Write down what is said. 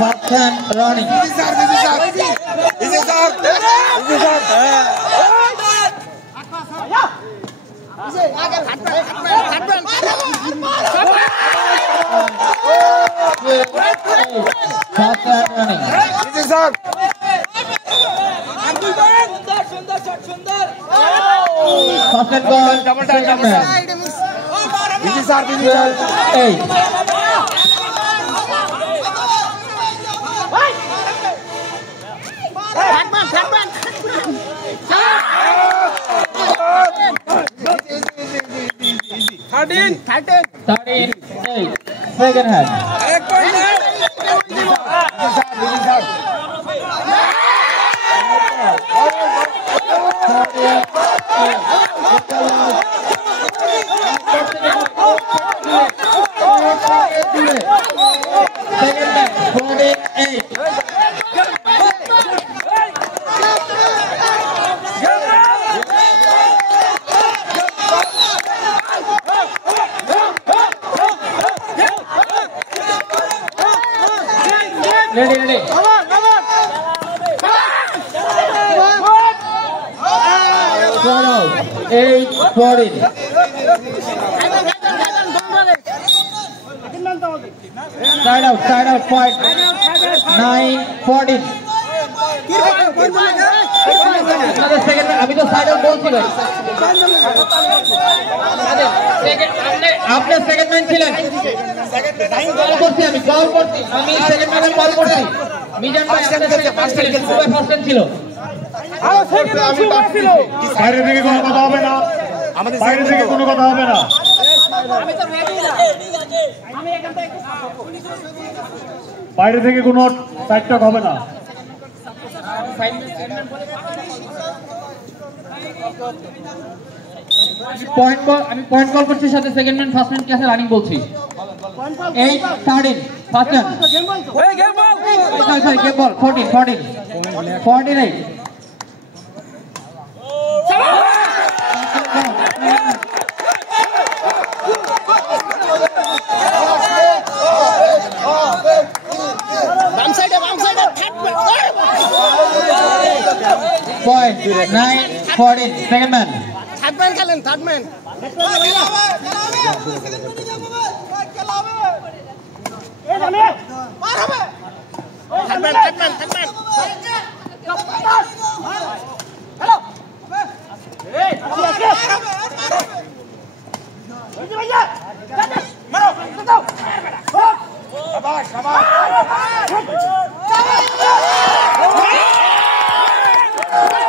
Captain running. Second hand. Ready. Come on. 8-14. Side out, point. 9-14. Another second, अभी तो side out बोल थी आपने second man ছিলেন কল করছি আমি second man কল করছি মিজান ভাই আপনাদের ফার্স্ট ছিল বাইরে থেকে কোনো কথা হবে না বাইরে থেকে কোনো কথা হবে না বাইরে থেকে কোনো সাইড টক হবে না আমি পয়েন্ট কল করছি সাথে সেকেন্ড ম্যান ফার্স্ট ম্যান ক্লাসে রানিং বলছি 8-13 ফার্স্ট ম্যান গেম বল 14 Point 9-14 second man. Third man খেলেন third man. Hello.